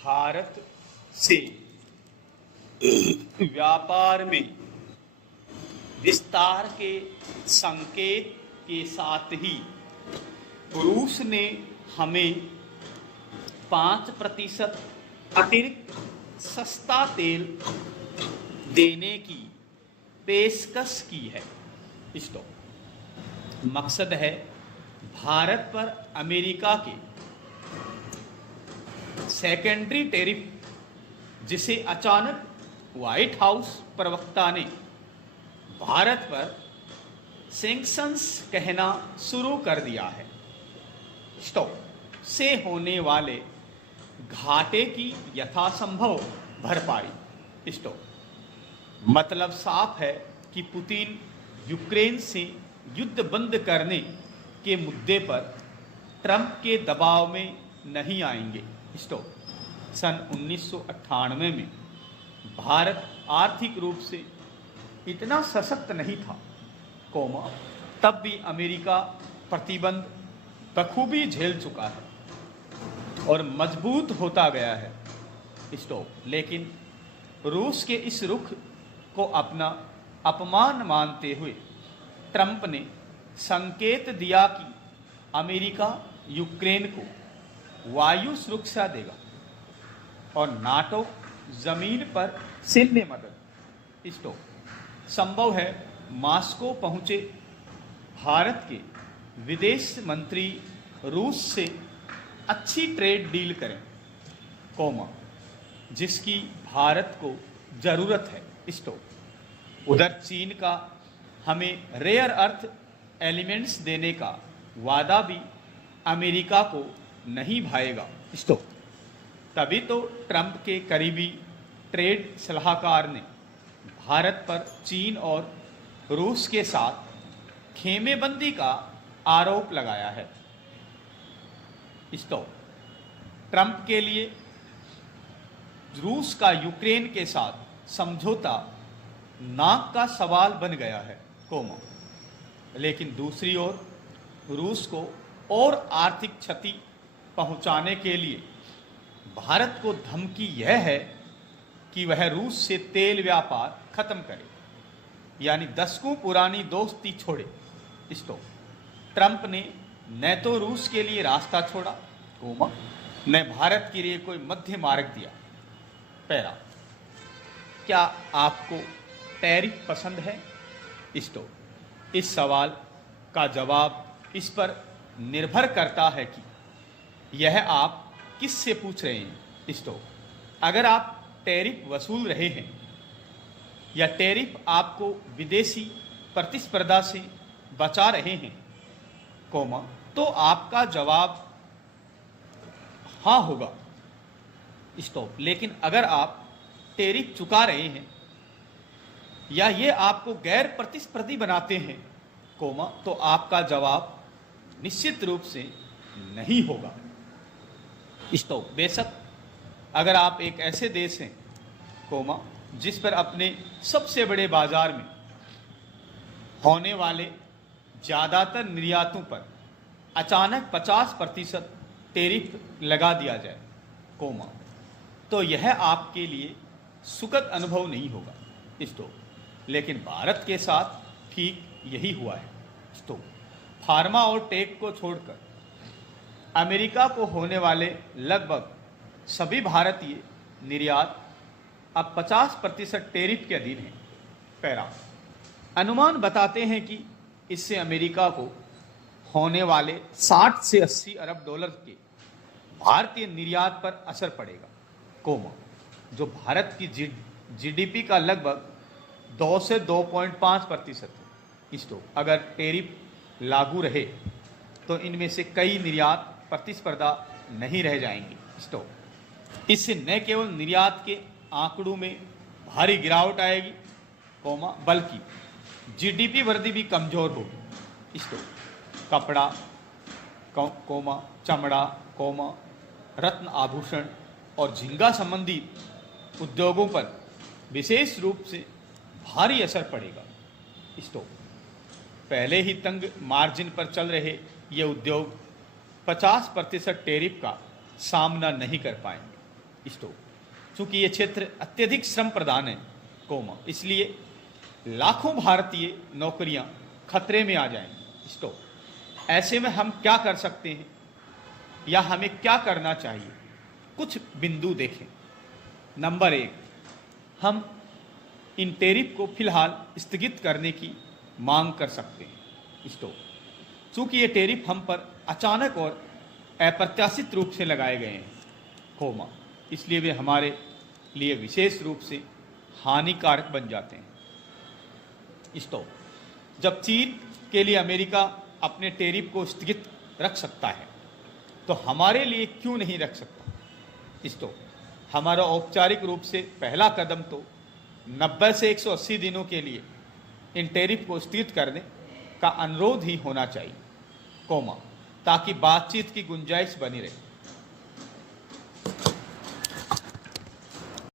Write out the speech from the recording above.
भारत से व्यापार में विस्तार के संकेत के साथ ही रूस ने हमें 5% अतिरिक्त सस्ता तेल देने की पेशकश की है। स्टॉप। मकसद है भारत पर अमेरिका के सेकेंडरी टैरिफ, जिसे अचानक व्हाइट हाउस प्रवक्ता ने भारत पर सैंक्शंस कहना शुरू कर दिया है, स्टॉप, से होने वाले घाटे की यथासंभव भरपाई। स्टॉप। मतलब साफ है कि पुतिन यूक्रेन से युद्ध बंद करने के मुद्दे पर ट्रंप के दबाव में नहीं आएंगे। स्टॉप। सन 1998 में भारत आर्थिक रूप से इतना सशक्त नहीं था, तब भी अमेरिका प्रतिबंध बखूबी झेल चुका है और मजबूत होता गया है। स्टॉप। लेकिन रूस के इस रुख को अपना अपमान मानते हुए ट्रंप ने संकेत दिया कि अमेरिका यूक्रेन को वायु सुरक्षा देगा और नाटो जमीन पर सैन्य मदद। स्टॉप। संभव है मॉस्को पहुंचे भारत के विदेश मंत्री रूस से अच्छी ट्रेड डील करें, जिसकी भारत को जरूरत है। स्टॉप। उधर चीन का हमें रेयर अर्थ एलिमेंट्स देने का वादा भी अमेरिका को नहीं भाएगा। स्टॉप। तभी तो ट्रंप के करीबी ट्रेड सलाहकार ने भारत पर चीन और रूस के साथ खेमेबंदी का आरोप लगाया है। स्टॉप। ट्रंप के लिए रूस का यूक्रेन के साथ समझौता नाक का सवाल बन गया है, लेकिन दूसरी ओर रूस को और आर्थिक क्षति पहुंचाने के लिए भारत को धमकी यह है कि वह रूस से तेल व्यापार खत्म करे, यानी दशकों पुरानी दोस्ती छोड़े। स्टॉप। ट्रंप ने न तो रूस के लिए रास्ता छोड़ा, न भारत के लिए कोई मध्य मार्ग दिया। पैरा। क्या आपको टैरिफ पसंद है? स्टॉप। इस सवाल का जवाब इस पर निर्भर करता है कि यह आप किससे पूछ रहे हैं। स्टॉप। अगर आप टैरिफ वसूल रहे हैं या टैरिफ आपको विदेशी प्रतिस्पर्धा से बचा रहे हैं, तो आपका जवाब हाँ होगा। स्टॉप। लेकिन अगर आप टैरिफ चुका रहे हैं या ये आपको गैर प्रतिस्पर्धी बनाते हैं, तो आपका जवाब निश्चित रूप से नहीं होगा। स्टॉप। बेशक अगर आप एक ऐसे देश हैं, जिस पर अपने सबसे बड़े बाजार में होने वाले ज़्यादातर निर्यातों पर अचानक 50% टैरिफ लगा दिया जाए, तो यह आपके लिए सुखद अनुभव नहीं होगा। स्टॉप। लेकिन भारत के साथ ठीक यही हुआ है। स्टॉप। फार्मा और टेक को छोड़कर अमेरिका को होने वाले लगभग सभी भारतीय निर्यात अब 50% टैरिफ के अधीन है। पैरा। अनुमान बताते हैं कि इससे अमेरिका को होने वाले 60 से 80 अरब डॉलर के भारतीय निर्यात पर असर पड़ेगा, जो भारत की जीडीपी का लगभग 2 से 2.5% है। स्टॉप। अगर टैरिफ लागू रहे तो इनमें से कई निर्यात प्रतिस्पर्धा नहीं रह जाएंगे। स्टॉप। इससे न केवल निर्यात के आंकड़ों में भारी गिरावट आएगी, बल्कि जीडीपी वृद्धि भी कमजोर होगी। स्टॉप। कपड़ा, चमड़ा, रत्न आभूषण और झींगा संबंधी उद्योगों पर विशेष रूप से भारी असर पड़ेगा। स्टॉप। पहले ही तंग मार्जिन पर चल रहे ये उद्योग 50% टैरिफ का सामना नहीं कर पाएंगे। स्टॉप। चूंकि ये क्षेत्र अत्यधिक श्रम प्रधान है, कोमा, इसलिए लाखों भारतीय नौकरियां खतरे में आ जाएंगी, स्टॉप। ऐसे में हम क्या कर सकते हैं या हमें क्या करना चाहिए? कुछ बिंदु देखें। नंबर 1, हम इन टैरिफ को फिलहाल स्थगित करने की मांग कर सकते हैं, स्टॉप। चूंकि ये टैरिफ हम पर अचानक और अप्रत्याशित रूप से लगाए गए हैं, कोमा, इसलिए वे हमारे लिए विशेष रूप से हानिकारक बन जाते हैं, स्टॉप। जब चीन के लिए अमेरिका अपने टैरिफ को स्थगित रख सकता है तो हमारे लिए क्यों नहीं रख सकता, स्टॉप। हमारा औपचारिक रूप से पहला कदम तो 90 से 180 दिनों के लिए इन टैरिफ को स्थगित करने का अनुरोध ही होना चाहिए, कोमा, ताकि बातचीत की गुंजाइश बनी रहे।